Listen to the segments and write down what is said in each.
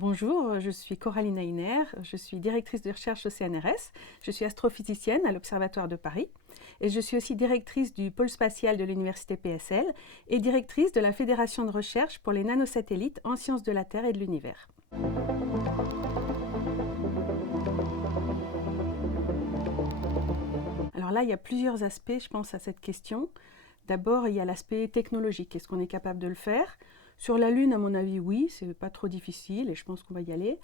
Bonjour, je suis Coraline Hayner, je suis directrice de recherche au CNRS, je suis astrophysicienne à l'Observatoire de Paris et je suis aussi directrice du pôle spatial de l'Université PSL et directrice de la Fédération de recherche pour les nanosatellites en sciences de la Terre et de l'univers. Alors là, il y a plusieurs aspects, je pense, à cette question. D'abord, il y a l'aspect technologique. Est-ce qu'on est capable de le faire? Sur la Lune, à mon avis, oui, c'est pas trop difficile et je pense qu'on va y aller.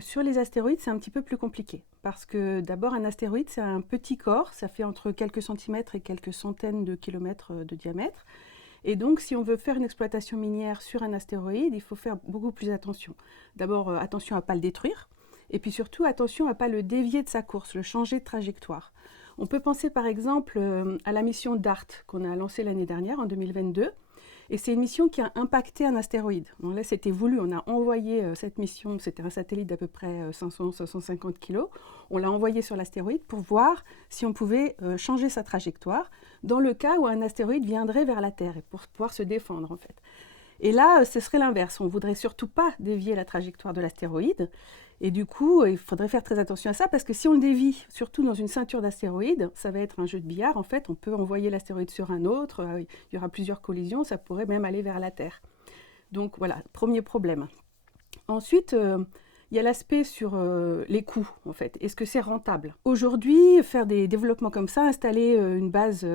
Sur les astéroïdes, c'est un petit peu plus compliqué. Parce que d'abord, un astéroïde, c'est un petit corps, ça fait entre quelques centimètres et quelques centaines de kilomètres de diamètre. Et donc, si on veut faire une exploitation minière sur un astéroïde, il faut faire beaucoup plus attention. D'abord, attention à ne pas le détruire. Et puis surtout, attention à ne pas le dévier de sa course, le changer de trajectoire. On peut penser par exemple à la mission DART qu'on a lancée l'année dernière, en 2022. Et c'est une mission qui a impacté un astéroïde. Donc là, c'était voulu. On a envoyé cette mission, c'était un satellite d'à peu près 500-550 kg. On l'a envoyé sur l'astéroïde pour voir si on pouvait changer sa trajectoire dans le cas où un astéroïde viendrait vers la Terre et pour pouvoir se défendre en fait. Et là, ce serait l'inverse. On ne voudrait surtout pas dévier la trajectoire de l'astéroïde. Et du coup, il faudrait faire très attention à ça parce que si on le dévie, surtout dans une ceinture d'astéroïdes, ça va être un jeu de billard. En fait, on peut envoyer l'astéroïde sur un autre. Il y aura plusieurs collisions. Ça pourrait même aller vers la Terre. Donc voilà, premier problème. Ensuite, il y a l'aspect sur les coûts, en fait. Est-ce que c'est rentable? Aujourd'hui, faire des développements comme ça, installer une base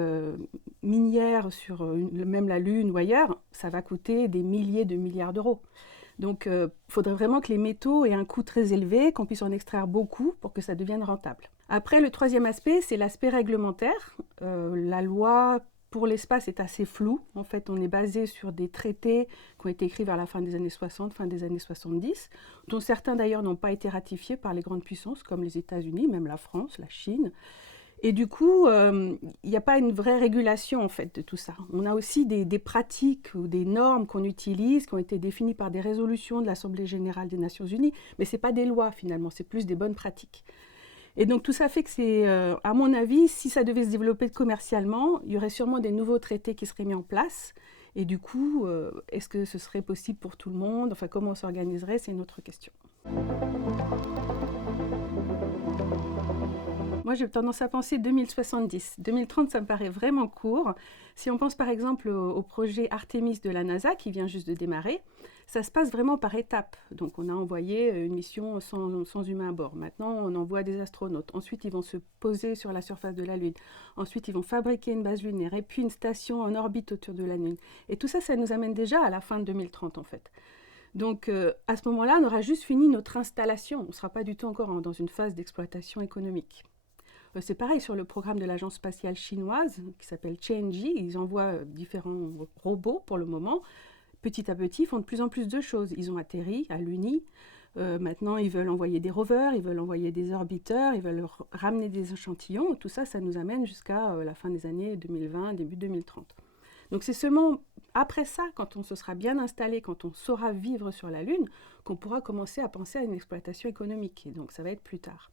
minière sur même la Lune ou ailleurs, ça va coûter des milliers de milliards d'euros. Donc, il faudrait vraiment que les métaux aient un coût très élevé, qu'on puisse en extraire beaucoup pour que ça devienne rentable. Après, le troisième aspect, c'est l'aspect réglementaire. La loi pour l'espace est assez floue. En fait, on est basé sur des traités qui ont été écrits vers la fin des années 60, fin des années 70, dont certains d'ailleurs n'ont pas été ratifiés par les grandes puissances comme les États-Unis, même la France, la Chine. Et du coup, il n'y a pas une vraie régulation en fait de tout ça. On a aussi des pratiques ou des normes qu'on utilise, qui ont été définies par des résolutions de l'Assemblée générale des Nations unies, mais ce n'est pas des lois finalement, c'est plus des bonnes pratiques. Et donc tout ça fait que c'est, à mon avis, si ça devait se développer commercialement, il y aurait sûrement des nouveaux traités qui seraient mis en place. Et du coup, est-ce que ce serait possible pour tout le monde? Enfin, comment on s'organiserait? C'est une autre question. Moi, j'ai tendance à penser 2070. 2030, ça me paraît vraiment court. Si on pense par exemple au projet Artemis de la NASA, qui vient juste de démarrer, ça se passe vraiment par étapes. Donc, on a envoyé une mission sans humain à bord. Maintenant, on envoie des astronautes. Ensuite, ils vont se poser sur la surface de la Lune. Ensuite, ils vont fabriquer une base lunaire et puis une station en orbite autour de la Lune. Et tout ça, ça nous amène déjà à la fin de 2030, en fait. Donc, à ce moment-là, on aura juste fini notre installation. On ne sera pas du tout encore dans une phase d'exploitation économique. C'est pareil sur le programme de l'agence spatiale chinoise qui s'appelle Tianji. Ils envoient différents robots pour le moment. Petit à petit, ils font de plus en plus de choses. Ils ont atterri à l'Uni. Maintenant, ils veulent envoyer des rovers, ils veulent envoyer des orbiteurs, ils veulent ramener des échantillons. Tout ça, ça nous amène jusqu'à la fin des années 2020, début 2030. Donc c'est seulement après ça, quand on se sera bien installé, quand on saura vivre sur la Lune, qu'on pourra commencer à penser à une exploitation économique. Et donc ça va être plus tard.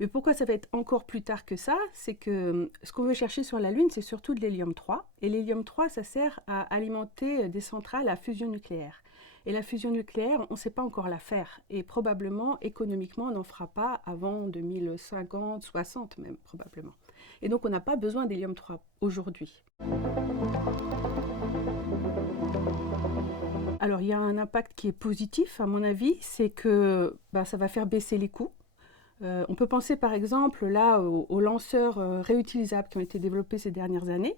Mais pourquoi ça va être encore plus tard que ça? C'est que ce qu'on veut chercher sur la Lune, c'est surtout de l'hélium-3. Et l'hélium-3, ça sert à alimenter des centrales à fusion nucléaire. Et la fusion nucléaire, on ne sait pas encore la faire. Et probablement, économiquement, on n'en fera pas avant 2050, 60 même, probablement. Et donc, on n'a pas besoin d'hélium-3 aujourd'hui. Alors, il y a un impact qui est positif, à mon avis, c'est que ça va faire baisser les coûts. On peut penser par exemple là aux lanceurs réutilisables qui ont été développés ces dernières années,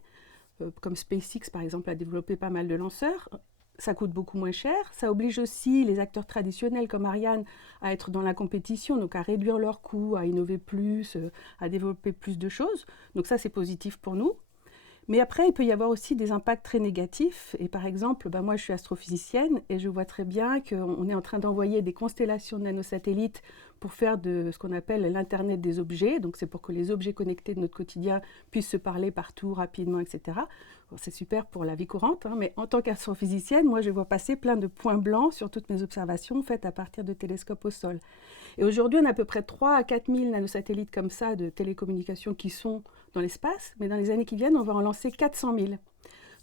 comme SpaceX par exemple a développé pas mal de lanceurs. Ça coûte beaucoup moins cher, ça oblige aussi les acteurs traditionnels comme Ariane à être dans la compétition, donc à réduire leurs coûts, à innover plus, à développer plus de choses. Donc ça c'est positif pour nous. Mais après, il peut y avoir aussi des impacts très négatifs. Et par exemple, moi je suis astrophysicienne et je vois très bien qu'on est en train d'envoyer des constellations de nanosatellites pour faire de ce qu'on appelle l'Internet des objets. Donc c'est pour que les objets connectés de notre quotidien puissent se parler partout rapidement, etc. Bon, c'est super pour la vie courante, mais en tant qu'astrophysicienne, moi je vois passer plein de points blancs sur toutes mes observations faites à partir de télescopes au sol. Et aujourd'hui, on a à peu près 3 à 4 000 nanosatellites comme ça de télécommunications qui sont dans l'espace, mais dans les années qui viennent, on va en lancer 400 000.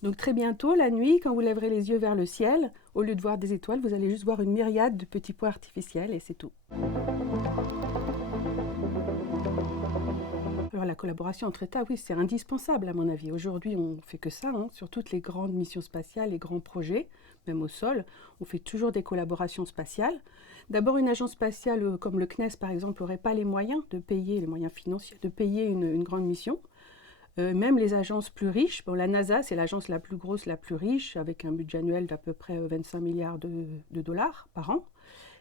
Donc très bientôt, la nuit, quand vous lèverez les yeux vers le ciel, au lieu de voir des étoiles, vous allez juste voir une myriade de petits points artificiels et c'est tout. Alors la collaboration entre États, oui, c'est indispensable à mon avis. Aujourd'hui, on ne fait que ça, sur toutes les grandes missions spatiales, les grands projets, même au sol, on fait toujours des collaborations spatiales. D'abord, une agence spatiale comme le CNES, par exemple, n'aurait pas les moyens de payer, les moyens financiers, de payer une grande mission. Même les agences plus riches, la NASA, c'est l'agence la plus grosse, la plus riche, avec un budget annuel d'à peu près 25 milliards de dollars par an.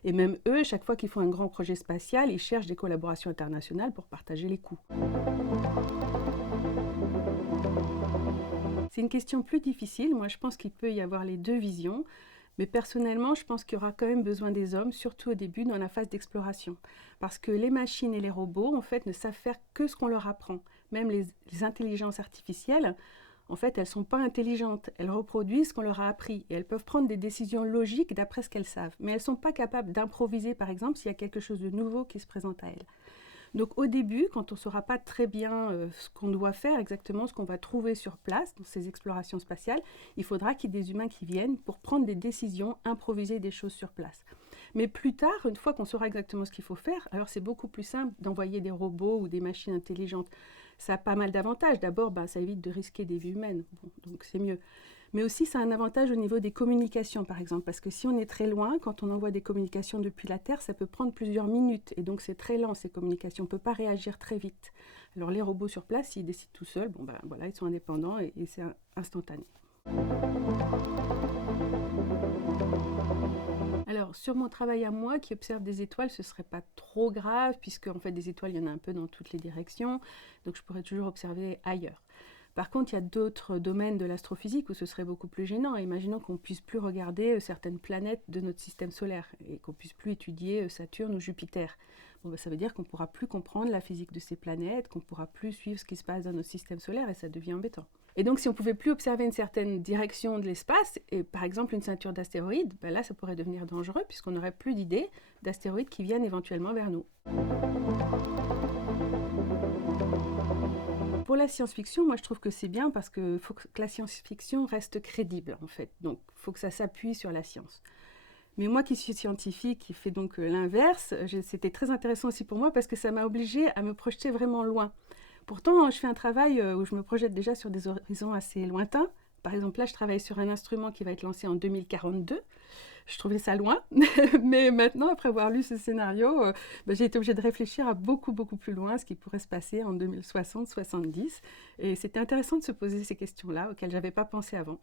Et même eux, chaque fois qu'ils font un grand projet spatial, ils cherchent des collaborations internationales pour partager les coûts. C'est une question plus difficile. Moi, je pense qu'il peut y avoir les deux visions. Mais personnellement, je pense qu'il y aura quand même besoin des hommes, surtout au début, dans la phase d'exploration. Parce que les machines et les robots, en fait, ne savent faire que ce qu'on leur apprend. Même les intelligences artificielles, en fait, elles ne sont pas intelligentes. Elles reproduisent ce qu'on leur a appris. Et elles peuvent prendre des décisions logiques d'après ce qu'elles savent. Mais elles ne sont pas capables d'improviser, par exemple, s'il y a quelque chose de nouveau qui se présente à elles. Donc au début, quand on ne saura pas très bien ce qu'on doit faire, exactement ce qu'on va trouver sur place dans ces explorations spatiales, il faudra qu'il y ait des humains qui viennent pour prendre des décisions, improviser des choses sur place. Mais plus tard, une fois qu'on saura exactement ce qu'il faut faire, alors c'est beaucoup plus simple d'envoyer des robots ou des machines intelligentes. Ça a pas mal d'avantages. D'abord, ça évite de risquer des vies humaines, donc c'est mieux. Mais aussi, ça a un avantage au niveau des communications, par exemple, parce que si on est très loin, quand on envoie des communications depuis la Terre, ça peut prendre plusieurs minutes, et donc c'est très lent, ces communications, on ne peut pas réagir très vite. Alors les robots sur place, s'ils décident tout seuls, voilà, ils sont indépendants et c'est instantané. Alors, sur mon travail à moi, qui observe des étoiles, ce ne serait pas trop grave, puisque en fait, des étoiles, il y en a un peu dans toutes les directions, donc je pourrais toujours observer ailleurs. Par contre, il y a d'autres domaines de l'astrophysique où ce serait beaucoup plus gênant. Imaginons qu'on ne puisse plus regarder certaines planètes de notre système solaire et qu'on ne puisse plus étudier Saturne ou Jupiter. Ça veut dire qu'on ne pourra plus comprendre la physique de ces planètes, qu'on ne pourra plus suivre ce qui se passe dans notre système solaire et ça devient embêtant. Et donc, si on ne pouvait plus observer une certaine direction de l'espace, et par exemple une ceinture d'astéroïdes, là, ça pourrait devenir dangereux puisqu'on n'aurait plus d'idée d'astéroïdes qui viennent éventuellement vers nous. Pour la science-fiction, moi je trouve que c'est bien parce qu'il faut que la science-fiction reste crédible en fait. Donc il faut que ça s'appuie sur la science. Mais moi qui suis scientifique, qui fais donc l'inverse, c'était très intéressant aussi pour moi parce que ça m'a obligée à me projeter vraiment loin. Pourtant, je fais un travail où je me projette déjà sur des horizons assez lointains. Par exemple, là, je travaille sur un instrument qui va être lancé en 2042. Je trouvais ça loin, mais maintenant, après avoir lu ce scénario, j'ai été obligée de réfléchir à beaucoup plus loin, ce qui pourrait se passer en 2060-70. Et c'était intéressant de se poser ces questions-là, auxquelles je n'avais pas pensé avant.